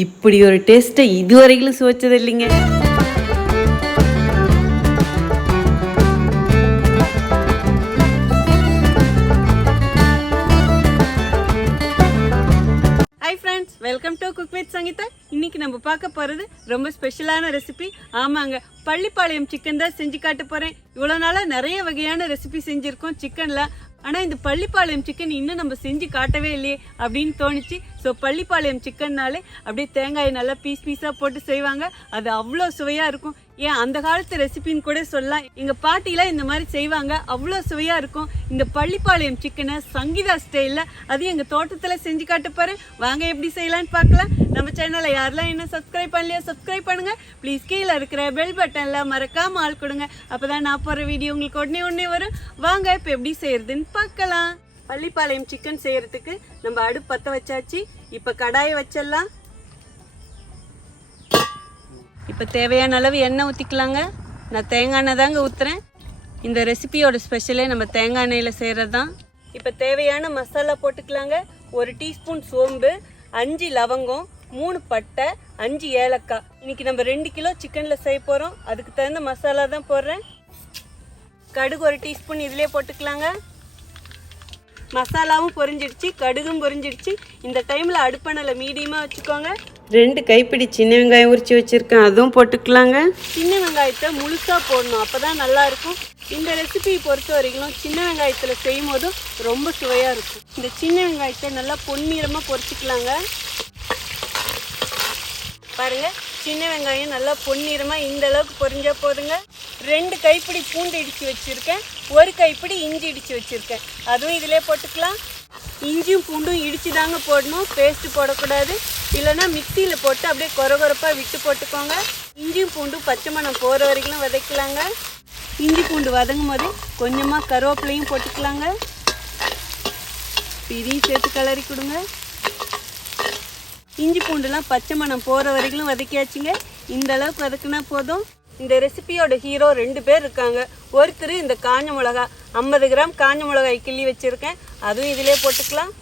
இப்படி ஒரு டேஸ்ட்டை இதுவரையிலும் சுவைச்சது இல்லைங்க. Hi friends, welcome to cook with Sangeetha. இன்னைக்கு நம்ம பார்க்க போகிறது ரொம்ப ஸ்பெஷலான ரெசிபி. ஆமாங்க, பள்ளிப்பாளையம் சிக்கன் தான் செஞ்சு காட்ட போகிறேன். இவ்வளோ நாளாக நிறைய வகையான ரெசிபி செஞ்சுருக்கோம் சிக்கனில். ஆனால் இந்த பள்ளிப்பாளையம் சிக்கன் இன்னும் நம்ம செஞ்சு காட்டவே இல்லையே அப்படின்னு தோணுச்சு. ஸோ பள்ளிப்பாளையம் சிக்கன்னாலே அப்படியே தேங்காய் நல்லா பீஸ் பீஸாக போட்டு செய்வாங்க. அது அவ்வளோ சுவையாக இருக்கும். ஏன் அந்த காலத்து ரெசிபின்னு கூட சொல்லலாம். எங்கள் பாட்டிலாம் இந்த மாதிரி செய்வாங்க, அவ்வளோ சுவையாக இருக்கும். இந்த பள்ளிப்பாளையம் சிக்கனை சங்கீதா ஸ்டைலில் அது எங்கள் தோட்டத்தில் செஞ்சு காட்ட போகிறேன். வாங்க எப்படி செய்யலான்னு பார்க்கலாம். நம்ம சேனலை யாரெல்லாம் என்ன சப்ஸ்கிரைப் பண்ணலையோ சப்ஸ்கிரைப் பண்ணுங்கள். ப்ளீஸ் கீழே இருக்கிற பெல் பட்டனில் மறக்காமல் ஆள் கொடுங்க. அப்போ தான் நான் போகிற வீடியோ உங்களுக்கு உடனே வரும். வாங்க இப்போ எப்படி செய்யறதுன்னு பார்க்கலாம். பள்ளிப்பாளையம் சிக்கன் செய்யறதுக்கு நம்ம அடுப்பு பற்ற வச்சாச்சு. இப்போ கடாயை வச்சிடலாம். இப்போ தேவையான அளவு எண்ணெய் ஊற்றிக்கலாங்க. நான் தேங்காய் எண்ணெய் தாங்க ஊற்றுறேன். இந்த ரெசிபியோட ஸ்பெஷலே நம்ம தேங்காய் எண்ணெயில் செய்கிறது தான். இப்போ தேவையான மசாலா போட்டுக்கலாங்க. 1 டீஸ்பூன் சோம்பு, 5 லவங்கம், 3 பட்டை, 5 ஏலக்காய். இன்னைக்கு நம்ம 2 கிலோ சிக்கனில் செய்ய போகிறோம். அதுக்கு தகுந்த மசாலா தான் போடுறேன். கடுகு 1 டீஸ்பூன் இதிலே போட்டுக்கலாங்க. மசாலாவும் பொரிஞ்சிடுச்சு, கடுகும் பொரிஞ்சிடுச்சு. இந்த டைமில் அடுப்பணலை மீடியமாக வச்சுக்கோங்க. 2 கைப்பிடி சின்ன வெங்காயம் உரிச்சு வச்சுருக்கேன், அதுவும் போட்டுக்கலாங்க. சின்ன வெங்காயத்தை முழுசாக போடணும், அப்போ தான் நல்லாயிருக்கும். இந்த ரெசிபியை பொறுத்த வரைக்கும் சின்ன வெங்காயத்தில் செய்யும் போதும் ரொம்ப சுவையாக இருக்கும். இந்த சின்ன வெங்காயத்தை நல்லா பொன்னிறமாக பொரிச்சிக்கலாங்க. பாருங்கள், சின்ன வெங்காயம் நல்லா பொன்னிறமாக இந்த அளவுக்கு பொரிஞ்சா போதுங்க. 2 கைப்பிடி பூண்டு இடித்து வச்சுருக்கேன், 1 கைப்பிடி இஞ்சி இடித்து வச்சுருக்கேன், அதுவும் இதிலே போட்டுக்கலாம். இஞ்சியும் பூண்டும் இடித்து தாங்க போடணும், பேஸ்ட்டு போடக்கூடாது. இல்லைன்னா மிக்சியில் போட்டு அப்படியே கொரகொரப்பாக விட்டு போட்டுக்கோங்க. இஞ்சியும் பூண்டும் பச்சை மணம் போகிற வரைக்கும் வதக்கலாங்க. இஞ்சி பூண்டு வதங்கும் போது கொஞ்சமாக கருவேப்பிலையும் போட்டுக்கலாங்க. இதையும் சேர்த்து கிளறி கொடுங்க. இஞ்சி பூண்டுலாம் பச்சை மணம் போகிற வரைக்கும் வதக்கியாச்சுங்க. இந்த அளவுக்கு வதக்குனா போதும். இந்த ரெசிபியோட ஹீரோ 2 பேர் இருக்காங்க. ஒருத்தர் இந்த காஞ்ச மிளகா 50 கிராம் காஞ்ச மிளகாய் கிள்ளி வச்சுருக்கேன், அதுவும் இதிலே போட்டுக்கலாம்.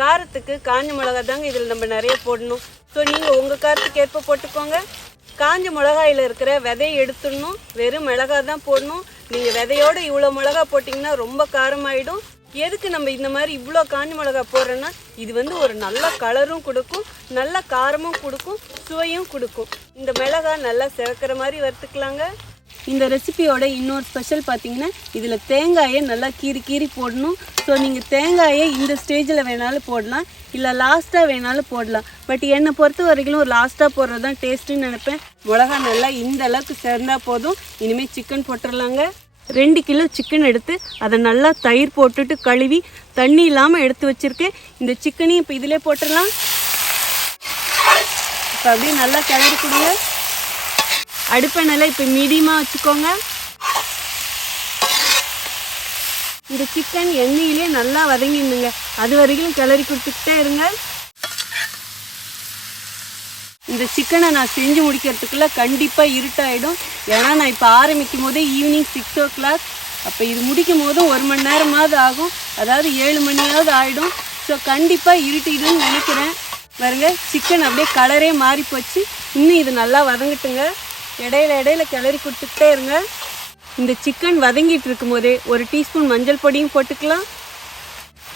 காரத்துக்கு காஞ்ச மிளகா தாங்க இதில் நம்ம நிறைய போடணும். ஸோ நீங்கள் உங்கள் காரத்துக்கு ஏற்ப போட்டுக்கோங்க. காஞ்ச மிளகாயில் இருக்கிற விதையை எடுத்துடணும், வெறும் மிளகா தான் போடணும். நீங்கள் விதையோடு இவ்வளோ மிளகா போட்டிங்கன்னா ரொம்ப காரமாயிடும். எதுக்கு நம்ம இந்த மாதிரி இவ்வளோ காஞ்ச மிளகா போடுறோன்னா இது ஒரு நல்ல கலரும் கொடுக்கும், நல்ல காரமும் கொடுக்கும், சுவையும் கொடுக்கும். இந்த மிளகா நல்லா சிவக்கிற மாதிரி வறுத்துக்கலாங்க. இந்த ரெசிபியோட இன்னொரு ஸ்பெஷல் பார்த்தீங்கன்னா இதில் தேங்காயை நல்லா கீறி போடணும். ஸோ நீங்கள் தேங்காயை இந்த ஸ்டேஜில் வேணாலும் போடலாம், இல்லை லாஸ்ட்டாக வேணாலும் போடலாம். பட் என்னை பொறுத்த வரைக்கும் லாஸ்ட்டாக போடுறது தான் டேஸ்ட்டுன்னு நினைப்பேன். மிளகா நல்லா இந்த அளவுக்கு சேர்ந்தால் போதும். இனிமேல் சிக்கன் போட்டுடலாங்க. 2 கிலோ சிக்கன் எடுத்து அதை நல்லா தயிர் போட்டுட்டு கழுவி தண்ணி இல்லாமல் எடுத்து வச்சுருக்கேன். இந்த சிக்கனையும் இப்போ இதிலே போட்டுடலாம். இப்போ அப்படியே நல்லா கிளறி கொடுங்க. அடுப்பெண்ணெய் இப்போ மீடியமாக வச்சுக்கோங்க. இந்த சிக்கன் எண்ணெயிலே நல்லா வதங்கிடுங்க, அது வரைக்கும் கிளறி கொடுத்துக்கிட்டே இருங்க. இந்த சிக்கனை நான் செஞ்சு முடிக்கிறதுக்குள்ளே கண்டிப்பாக இருட்டாயிடும். ஏன்னா நான் இப்போ ஆரம்பிக்கும் போதே ஈவினிங் 6 o'clock, அப்போ இது முடிக்கும் போதும் 1 மணி நேரமாவது ஆகும், அதாவது 7 மணியாவது ஆகிடும். ஸோ கண்டிப்பாக இருட்டிடுன்னு நினைக்கிறேன். பாருங்க, சிக்கன் அப்படியே கலரே மாறி போச்சு. இன்னும் இது நல்லா வதங்கட்டுங்க. இடையில கிளறி கொடுத்துக்கிட்டே இருங்க. இந்த சிக்கன் வதங்கிட்டு இருக்கும் போதே 1 டீஸ்பூன் மஞ்சள் பொடியும் போட்டுக்கலாம்.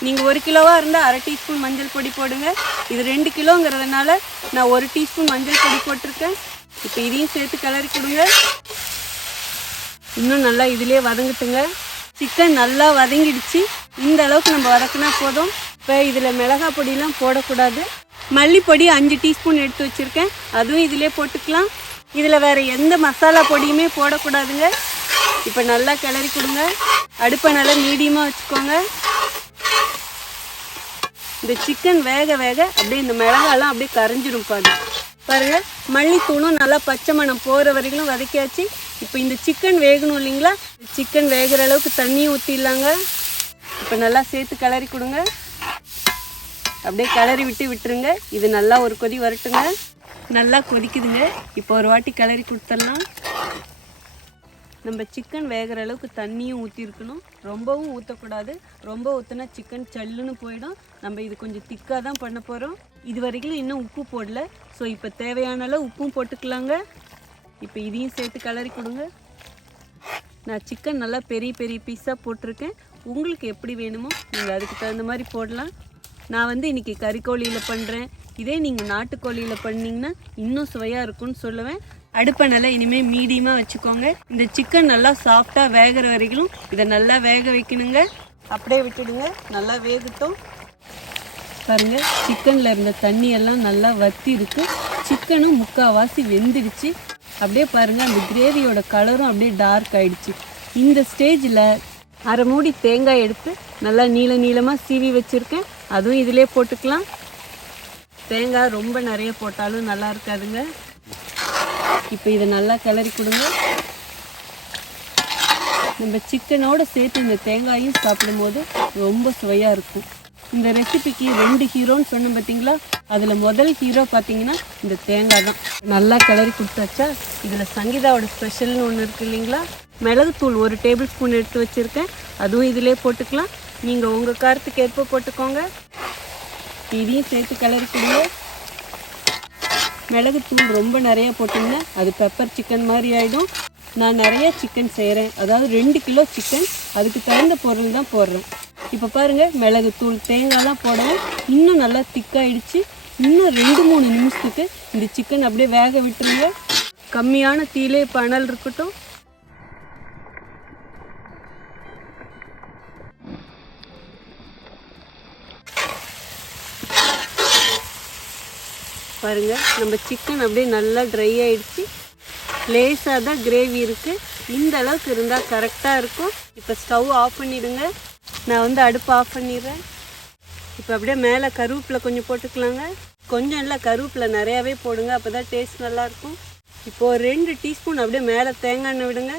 நீங்கள் 1 கிலோவாக இருந்தால் 1/2 டீஸ்பூன் மஞ்சள் பொடி போடுங்க. இது 2 கிலோங்கிறதுனால நான் 1 டீஸ்பூன் மஞ்சள் பொடி போட்டிருக்கேன். இப்போ இதையும் சேர்த்து கிளறி கொடுங்க. இன்னும் நல்லா இதிலே வதங்கட்டுங்க. சிக்கன் நல்லா வதங்கிடுச்சு. இந்த அளவுக்கு நம்ம வதக்கினா போதும். இப்போ இதில் மிளகாய் பொடியெலாம் போடக்கூடாது. மல்லிப்பொடி 5 டீஸ்பூன் எடுத்து வச்சுருக்கேன், அதுவும் இதிலே போட்டுக்கலாம். இதில் வேறு எந்த மசாலா பொடியுமே போடக்கூடாதுங்க. இப்போ நல்லா கிளறி கொடுங்க. அடுப்பை நல்லா மீடியமாக வச்சுக்கோங்க. இந்த சிக்கன் வேக அப்படியே இந்த மிளகாலாம் அப்படியே கரைஞ்சிடும். பாருங்கள், மல்லித்தூளும் நல்லா பச்சை மணம் போகிற வரைக்கும் வதக்கியாச்சு. இப்போ இந்த சிக்கன் வேகணும் இல்லைங்களா, சிக்கன் வேகிற அளவுக்கு தண்ணியும் ஊற்றிடலாங்க. இப்போ நல்லா சேர்த்து கிளறி கொடுங்க. அப்படியே கிளறி விட்டுருங்க. இது நல்லா ஒரு கொதி வரட்டுங்க. நல்லா கொதிக்குதுங்க. இப்போ ஒரு வாட்டி கிளறி கொடுத்துடலாம். நம்ம சிக்கன் வேகிற அளவுக்கு தண்ணியும் ஊற்றிருக்கணும், ரொம்பவும் ஊற்றக்கூடாது. ரொம்ப ஊற்றினா சிக்கன் சல்லுன்னு போயிடும். நம்ம இது கொஞ்சம் திக்காக தான் பண்ண போகிறோம். இது வரைக்கும் இன்னும் உப்பு போடல. ஸோ இப்போ தேவையான அளவு உப்பும் போட்டுக்கலாங்க. இப்போ இதையும் சேர்த்து கிளறி கொடுங்க. நான் சிக்கன் நல்லா பெரிய பெரிய பீஸாக போட்டிருக்கேன். உங்களுக்கு எப்படி வேணுமோ நீங்கள் அதுக்கு தகுந்த மாதிரி போடலாம். நான் வந்து இன்றைக்கி கறிக்கோழியில் பண்ணுறேன். இதே நீங்கள் நாட்டுக்கோழியில் பண்ணிங்கன்னா இன்னும் சுவையாக இருக்கும்னு சொல்லுவேன். அடுப்பை நல்லா இனிமேல் மீடியமாக வச்சுக்கோங்க. இந்த சிக்கன் நல்லா சாஃப்டாக வேகிற வரைக்கும் இதை நல்லா வேக வைக்கணுங்க. அப்படியே விட்டுடுங்க, நல்லா வேகட்டும். பாருங்கள், சிக்கனில் இருந்த தண்ணியெல்லாம் நல்லா வற்றி இருக்குது. சிக்கனும் முக்கால்வாசி வெந்துடுச்சு. அப்படியே பாருங்கள், அந்த கிரேவியோட கலரும் அப்படியே டார்க் ஆகிடுச்சு. இந்த ஸ்டேஜில் அரை மூடி தேங்காய் எடுத்து நல்லா நீளமாக சீவி வச்சுருக்கேன். அதுவும் இதிலே போட்டுக்கலாம். தேங்காய் ரொம்ப நிறைய போட்டாலும் நல்லா இருக்காதுங்க. இப்போ இதை நல்லா கிளறி கொடுங்க. நம்ம சிக்கனோடு சேர்த்து இந்த தேங்காயும் சாப்பிடும்போது ரொம்ப சுவையாக இருக்கும். இந்த ரெசிபிக்கு 2 ஹீரோன்னு சொன்னோம் பார்த்தீங்களா, அதில் முதல் ஹீரோ பார்த்தீங்கன்னா இந்த தேங்காய் தான். நல்லா கிளறி கொடுத்தாச்சா. இதில் சங்கீதாவோட ஸ்பெஷல்னு ஒன்று இருக்குது இல்லைங்களா, மிளகுத்தூள் 1 டேபிள் ஸ்பூன் எடுத்து வச்சுருக்கேன். அதுவும் இதிலே போட்டுக்கலாம். நீங்கள் உங்கள் காரத்துக்கு ஏற்ப போட்டுக்கோங்க. இதையும் சேர்த்து கிளறி கொடுங்க. மிளகுத்தூள் ரொம்ப நிறையா போட்டிங்கன்னா அது பெப்பர் சிக்கன் மாதிரி ஆகிடும். நான் நிறைய சிக்கன் செய்கிறேன், அதாவது 2 கிலோ சிக்கன், அதுக்கு தகுந்த பொருள் தான் போடுறேன். இப்போ பாருங்கள், மிளகுத்தூள் தேங்காய்லாம் போடவும் இன்னும் நல்லா திக்காயிடுச்சு. இன்னும் 2-3 நிமிஷத்துக்கு இந்த சிக்கன் அப்படியே வேக விட்டுருங்க. கம்மியான தீயிலே இப்போ அனல் இருக்கட்டும். பாருங்கள், நம்ம சிக்கன் அப்படியே நல்லா ட்ரை ஆகிடுச்சு. லேசாக தான் கிரேவி இருக்குது. இந்த அளவுக்கு இருந்தால் கரெக்டாக இருக்கும். இப்போ ஸ்டவ் ஆஃப் பண்ணிவிடுங்க. நான் வந்து அடுப்பு ஆஃப் பண்ணிடுறேன். இப்போ அப்படியே மேலே கருவேப்பிலை கொஞ்சம் போட்டுக்கலாங்க. கொஞ்சம் இல்லை, கருவேப்பிலை நிறையாவே போடுங்க, அப்போ தான் டேஸ்ட் நல்லாயிருக்கும். இப்போது 2 டீஸ்பூன் அப்படியே மேலே தேங்காய் எண்ணெய் விடுங்க.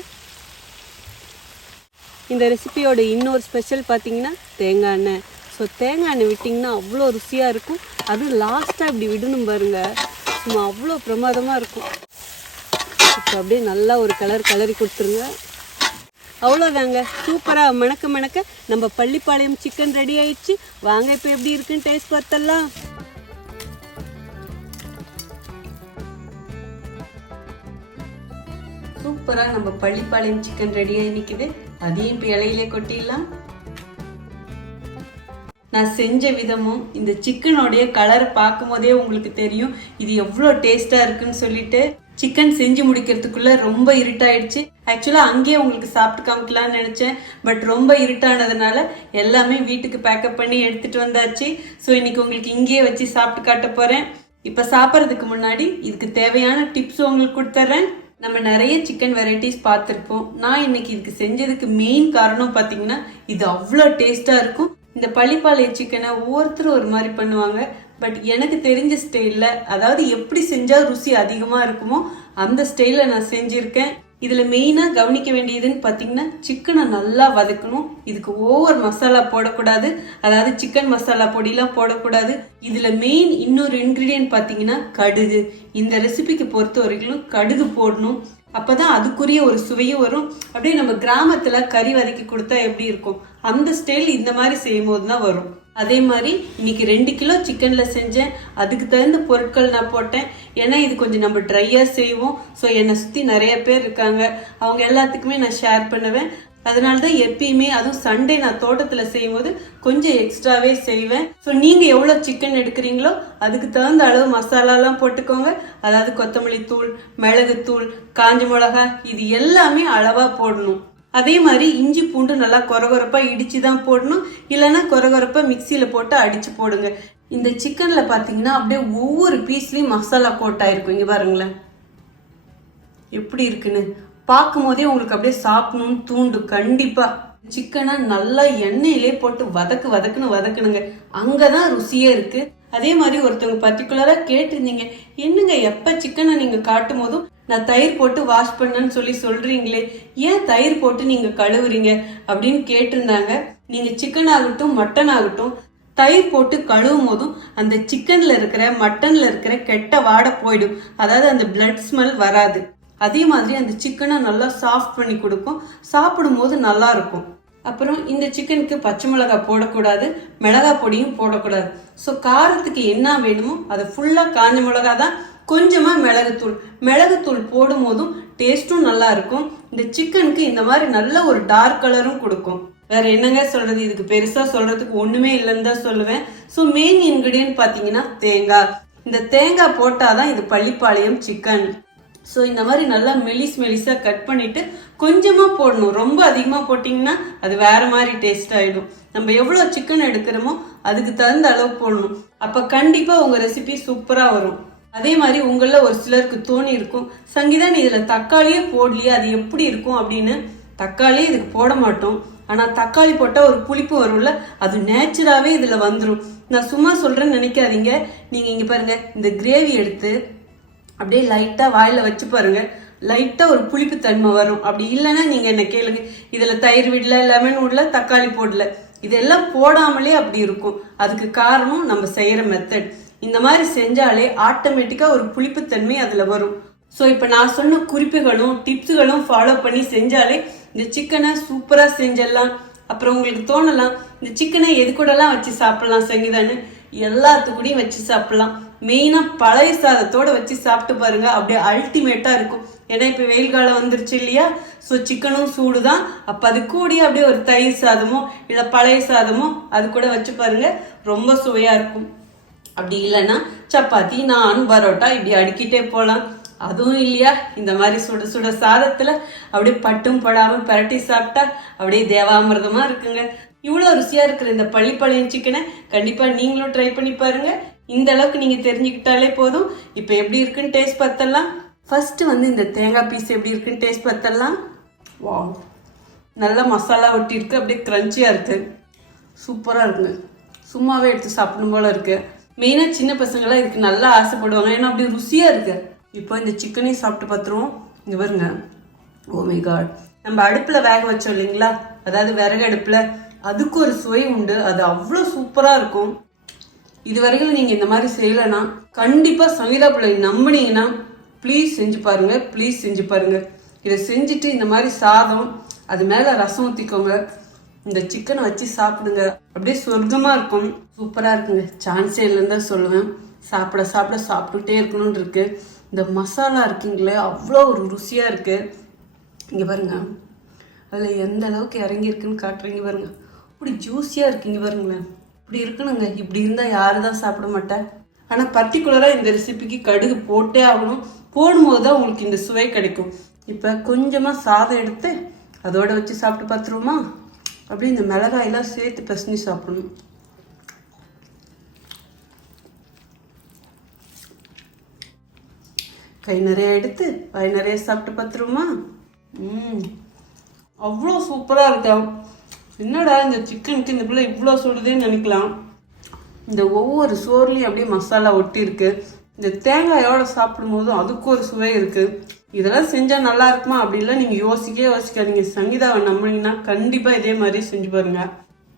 இந்த ரெசிபியோட இன்னொரு ஸ்பெஷல் பார்த்தீங்கன்னா தேங்காய் எண்ணெய். ஸோ தேங்காய் எண்ணெய் விட்டிங்கன்னா அவ்வளோ ருசியாக இருக்கும். அதுவும் லாஸ்ட்டாக இப்படி விடணும் பாருங்கள், சும்மா அவ்வளோ பிரமாதமாக இருக்கும். இப்போ அப்படியே நல்லா ஒரு கிளறி கொடுத்துருங்க. அவ்வளோதாங்க, சூப்பராக மணக்க நம்ம பள்ளிப்பாளையம் சிக்கன் ரெடி ஆயிடுச்சு. வாங்க இப்போ எப்படி இருக்குன்னு டேஸ்ட் பார்த்தலாம். சூப்பராக நம்ம பள்ளிப்பாளையம் சிக்கன் ரெடியாக நிற்குது. அதையும் இப்போ இலையிலே கொட்டிடலாம். நான் செஞ்ச விதமும் இந்த சிக்கனோடைய கலரை பார்க்கும் போதே உங்களுக்கு தெரியும் இது எவ்வளோ டேஸ்ட்டாக இருக்குன்னு சொல்லிட்டு. சிக்கன் செஞ்சு முடிக்கிறதுக்குள்ள ரொம்ப இருட்டாயிடுச்சு. ஆக்சுவலாக அங்கேயே உங்களுக்கு சாப்பிட்டு காமிக்கலான்னு நினச்சேன், பட் ரொம்ப இருட்டானதுனால எல்லாமே வீட்டுக்கு பேக்கப் பண்ணி எடுத்துகிட்டு வந்தாச்சு. ஸோ இன்னைக்கு உங்களுக்கு இங்கேயே வச்சு சாப்பிட்டு காட்ட போகிறேன். இப்போ சாப்பிட்றதுக்கு முன்னாடி இதுக்கு தேவையான டிப்ஸ் உங்களுக்கு கொடுத்துட்றேன். நம்ம நிறைய சிக்கன் வெரைட்டிஸ் பார்த்துருப்போம். நான் இன்னைக்கு இதுக்கு செஞ்சதுக்கு மெயின் காரணம் பார்த்தீங்கன்னா இது அவ்வளோ டேஸ்ட்டாக இருக்கும். இந்த பள்ளிப்பாளைய சிக்கனை ஒவ்வொருத்தரும் ஒரு மாதிரி பண்ணுவாங்க, பட் எனக்கு தெரிஞ்ச ஸ்டைலில், அதாவது எப்படி செஞ்சால் ருசி அதிகமாக இருக்குமோ அந்த ஸ்டைலில் நான் செஞ்சுருக்கேன். இதில் மெயினாக கவனிக்க வேண்டியதுன்னு பார்த்தீங்கன்னா சிக்கனை நல்லா வதக்கணும். இதுக்கு ஓவர் மசாலா போடக்கூடாது, அதாவது சிக்கன் மசாலா பொடியெலாம் போடக்கூடாது. இதில் மெயின் இன்னொரு இன்க்ரீடியன்ட் பார்த்தீங்கன்னா கடுகு. இந்த ரெசிபிக்கு பொறுத்த வரைக்கும் கடுகு போடணும். அப்போதான் அதுக்குரிய ஒரு சுவையும் வரும். அப்படியே நம்ம கிராமத்தில் கறி வதக்கி கொடுத்தா எப்படி இருக்கும் அந்த ஸ்டைல் இந்த மாதிரி செய்யும் போது தான் வரும். அதே மாதிரி இன்னைக்கு 2 கிலோ சிக்கன்ல செஞ்சேன். அதுக்கு தகுந்த பொருட்கள் நான் போட்டேன். ஏன்னா இது கொஞ்சம் நம்ம ட்ரையா செய்வோம். ஸோ என்னை சுற்றி நிறைய பேர் இருக்காங்க, அவங்க எல்லாத்துக்குமே நான் ஷேர் பண்ணுவேன். அதனால தான் எப்பயுமே, அதுவும் சண்டே நான் தோட்டத்தில் செய்யும்போது கொஞ்சம் எக்ஸ்ட்ராவே செய்வேன். ஸோ நீங்கள் எவ்வளோ சிக்கன் எடுக்கிறீங்களோ அதுக்கு தகுந்த அளவு மசாலாலாம் போட்டுக்கோங்க. அதாவது கொத்தமல்லி தூள், மிளகுத்தூள், காஞ்ச மிளகா, இது எல்லாமே அளவாக போடணும். அதே மாதிரி இஞ்சி பூண்டு நல்லா கொரகொரப்பாக இடித்து தான் போடணும், இல்லைன்னா கொரகொரப்பாக மிக்சியில் போட்டு அடித்து போடுங்க. இந்த சிக்கனில் பார்த்தீங்கன்னா அப்படியே ஒவ்வொரு பீஸ்லேயும் மசாலா கோட்டாயிருக்கும். இங்கே பாருங்களேன் எப்படி இருக்குன்னு. பார்க்கும் போதே உங்களுக்கு அப்படியே சாப்பிடணும்னு தூண்டும். கண்டிப்பா சிக்கனை நல்லா எண்ணெயிலே போட்டு வதக்குனுங்க, அங்கதான் ருசியே இருக்கு. அதே மாதிரி ஒருத்தவங்க பர்டிகுலரா கேட்டிருந்தீங்க, என்னங்க எப்ப சிக்கனை நீங்க காட்டும் போதும் நான் தயிர் போட்டு வாஷ் பண்ணேன்னு சொல்றீங்களே, ஏன் தயிர் போட்டு நீங்க கழுவுறீங்க அப்படின்னு கேட்டிருந்தாங்க. நீங்க சிக்கன் ஆகட்டும் மட்டன் ஆகட்டும் தயிர் போட்டு கழுவும் போதும் அந்த சிக்கன்ல இருக்கிற மட்டன்ல இருக்கிற கெட்ட வாடை போயிடும், அதாவது அந்த பிளட் ஸ்மெல் வராது. அதே மாதிரி அந்த சிக்கனை நல்லா சாஃப்ட் பண்ணி கொடுக்கும், சாப்பிடும் போது நல்லா இருக்கும். அப்புறம் இந்த சிக்கனுக்கு பச்சை மிளகாய் போடக்கூடாது, மிளகாய் பொடியும் போடக்கூடாது. ஸோ காரத்துக்கு என்ன வேணுமோ அதை ஃபுல்லாக காஞ்ச மிளகா தான், கொஞ்சமாக மிளகுத்தூள் போடும் போதும் டேஸ்ட்டும் நல்லா இருக்கும். இந்த சிக்கனுக்கு இந்த மாதிரி நல்ல ஒரு டார்க் கலரும் கொடுக்கும். வேற என்னங்க சொல்றது, இதுக்கு பெருசா சொல்றதுக்கு ஒண்ணுமே இல்லைன்னு தான் சொல்லுவேன். ஸோ மெயின் இன்கிரிடியன்ட் பாத்தீங்கன்னா தேங்காய். இந்த தேங்காய் போட்டாதான் இது பள்ளிப்பாளையம் சிக்கன். ஸோ இந்த மாதிரி நல்லா மெலிசா கட் பண்ணிட்டு கொஞ்சமா போடணும். ரொம்ப அதிகமா போட்டிங்கன்னா அது வேற மாதிரி டேஸ்ட் ஆயிடும். நம்ம எவ்வளோ சிக்கன் எடுக்கிறோமோ அதுக்கு தகுந்த அளவு போடணும். அப்ப கண்டிப்பா உங்க ரெசிபி சூப்பரா வரும். அதே மாதிரி உங்கள ஒரு சிலருக்கு தோணி இருக்கும், சங்கீதா நீ இதுல தக்காளியே போடலையே, அது எப்படி இருக்கும் அப்படின்னு. தக்காளியே இதுக்கு போட மாட்டோம். ஆனா தக்காளி போட்டா ஒரு புளிப்பு வரும்ல, அது நேச்சுராவே இதுல வந்துடும். நான் சும்மா சொல்றேன்னு நினைக்காதீங்க. நீங்க இங்க பாருங்க, இந்த கிரேவி எடுத்து அப்படியே லைட்டா வாயில வச்சு பாருங்க, லைட்டா ஒரு புளிப்பு தன்மை வரும். அப்படி இல்லைன்னா நீங்க என்ன கேளுங்க, இதுல தயிர் விடல, லெமன் விடல, தக்காளி போடல, இதெல்லாம் போடாமலே அப்படி இருக்கும். அதுக்கு காரணம் நம்ம செய்யற மெத்தட். இந்த மாதிரி செஞ்சாலே ஆட்டோமேட்டிக்கா ஒரு புளிப்புத்தன்மை அதுல வரும். ஸோ இப்போ நான் சொன்ன குறிப்புகளும் டிப்ஸுகளும் ஃபாலோ பண்ணி செஞ்சாலே இந்த சிக்கனை சூப்பரா செஞ்சிடலாம். அப்புறம் உங்களுக்கு தோணலாம், இந்த சிக்கனை எது கூடலாம் வச்சு சாப்பிடலாம் சங்கீதான்னு. எல்லாத்துக்கூடையும் வச்சு சாப்பிடலாம். மெயினா பழைய சாதத்தோட வச்சு சாப்பிட்டு பாருங்க, அப்படியே அல்டிமேட்டா இருக்கும். ஏன்னா இப்ப வெயில் காலம் வந்துருச்சு இல்லையா, ஸோ சிக்கனும் சூடுதான். அப்ப அது கூடிய அப்படியே ஒரு தயிர் சாதமோ இல்ல பழைய சாதமோ அது கூட வச்சு பாருங்க, ரொம்ப சுவையா இருக்கும். அப்படி இல்லைன்னா சப்பாத்தி, நான், பரோட்டா இப்படி அடிக்கிட்டே போகலாம். அதுவும் இல்லையா, இந்த மாதிரி சுட சுட சாதத்துல அப்படியே பட்டும் படாம பரட்டி சாப்பிட்டா அப்படியே தேவாமிர்தமா இருக்குங்க. இவ்வளவு ருசியா இருக்கிற இந்த பள்ளிப்பாளையம் சிக்கனை கண்டிப்பா நீங்களும் ட்ரை பண்ணி பாருங்க. இந்த அளவுக்கு நீங்க தெரிஞ்சுக்கிட்டாலே போதும். இப்ப எப்படி இருக்குன்னு டேஸ்ட் பார்த்தலாம். ஃபர்ஸ்ட் இந்த தேங்காய் பீஸ் எப்படி இருக்குன்னு டேஸ்ட் பார்த்தலாம். வா, நல்லா மசாலா ஒட்டி இருக்கு, அப்படியே கிரன்ச்சியா இருக்கு, சூப்பரா இருக்குங்க. சும்மாவே எடுத்து சாப்பிடணும் போல இருக்கு. மெயினா சின்ன பசங்களாம் இதுக்கு நல்லா ஆசைப்படுவாங்க, ஏன்னா அப்படி ருசியா இருக்கு. இப்போ இந்த சிக்கனையும் சாப்பிட்டு பார்த்துருவோம். இங்க பாருங்க, ஓ மை காட். நம்ம அடுப்புல வேக வச்சோம் இல்லைங்களா, அதாவது விறகு அடுப்புல, அதுக்கு ஒரு சுவை உண்டு. அது அவ்வளோ சூப்பரா இருக்கும். இது வரைக்கும் நீங்க இந்த மாதிரி செய்யலைன்னா கண்டிப்பா சங்கீதா பிள்ளை நம்பினீங்கன்னா ப்ளீஸ் செஞ்சு பாருங்க, ப்ளீஸ் செஞ்சு பாருங்க. இதை செஞ்சுட்டு இந்த மாதிரி சாதம், அது மேல ரசம் ஊற்றிக்கோங்க, இந்த சிக்கனை வச்சு சாப்பிடுங்க, அப்படியே சொர்க்கமா இருக்கும். சூப்பரா இருக்குங்க, சான்ஸே இல்லைன்னு தான் சொல்லுவேன். சாப்பிட சாப்பிட சாப்பிட்டுட்டே இருக்கணும்னு இருக்கு. இந்த மசாலா இருக்குங்களே அவ்வளோ ஒரு ருசியா இருக்கு. இங்க பாருங்க, அதுல எந்த அளவுக்கு இறங்கி இருக்குன்னு காட்டுறீங்க பாருங்க, இப்படி ஜூஸியா இருக்குங்க பாருங்களேன். இப்படி இருக்கணுங்க. இப்படி இருந்தா யாருதான் சாப்பிட மாட்டேன். ஆனா பர்டிகுலரா இந்த ரெசிபிக்கு கடுகு போட்டே ஆகணும். போடும்போது தான் உங்களுக்கு இந்த சுவை கிடைக்கும். இப்ப கொஞ்சமா சாதம் எடுத்து அதோட வச்சு சாப்பிட்டு பார்த்துருவோமா. அப்படி இந்த மிளகாயெல்லாம் சேர்த்து பசங்கி சாப்பிடணும். கை நிறைய எடுத்து வாய் நிறைய சாப்பிட்டு பார்த்துருவோமா. அவ்வளோ சூப்பரா இருக்கும். என்னடா இந்த சிக்கனுக்கு இந்த பிள்ளை இவ்வளோ சுடுதுன்னு நினைக்கலாம். இந்த ஒவ்வொரு சோர்லையும் அப்படியே மசாலா ஒட்டி இருக்கு. இந்த தேங்காயோட சாப்பிடும் போதும் அதுக்கு ஒரு சுவை இருக்கு. இதெல்லாம் செஞ்சா நல்லா இருக்குமா அப்படின்லாம் நீங்க யோசிக்காதீங்க. சங்கீதாவை நம்பினீங்கன்னா கண்டிப்பா இதே மாதிரி செஞ்சு பாருங்க.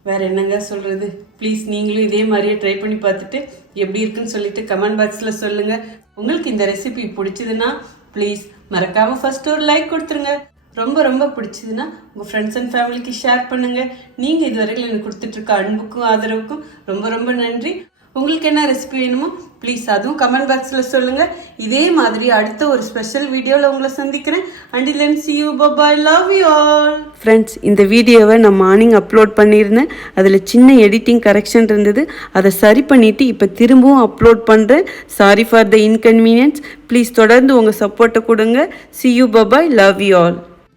வேற என்னங்க சொல்றது, ப்ளீஸ் நீங்களும் இதே மாதிரியே ட்ரை பண்ணி பார்த்துட்டு எப்படி இருக்குன்னு சொல்லிட்டு கமெண்ட் பாக்ஸ்ல சொல்லுங்க. உங்களுக்கு இந்த ரெசிபி பிடிச்சதுன்னா ப்ளீஸ் மறக்காம ஃபர்ஸ்ட் ஒரு லைக் கொடுத்துருங்க. ரொம்ப ரொம்ப பிடிச்சதுன்னா உங்கள் ஃப்ரெண்ட்ஸ் அண்ட் ஃபேமிலிக்கு ஷேர் பண்ணுங்கள். நீங்கள் இதுவரைக்கும் எனக்கு கொடுத்துட்டு இருக்க அன்புக்கும் ஆதரவுக்கும் ரொம்ப ரொம்ப நன்றி. உங்களுக்கு என்ன ரெசிபி வேணுமோ ப்ளீஸ் அதுவும் கமெண்ட் பாக்ஸில் சொல்லுங்கள். இதே மாதிரி அடுத்த ஒரு ஸ்பெஷல் வீடியோவில் உங்களை சந்திக்கிறேன். Until then, see you, bye bye, love you all. Friends, இந்த வீடியோவை நான் மார்னிங் அப்லோட் பண்ணியிருந்தேன். அதில் சின்ன எடிட்டிங் கரெக்ஷன் இருந்தது. அதை சரி பண்ணிவிட்டு இப்போ திரும்பவும் அப்லோட் பண்ணுறேன். Sorry for the inconvenience. Please தொடர்ந்து உங்கள் சப்போர்ட்டை கொடுங்க. See you, bye bye, love you all.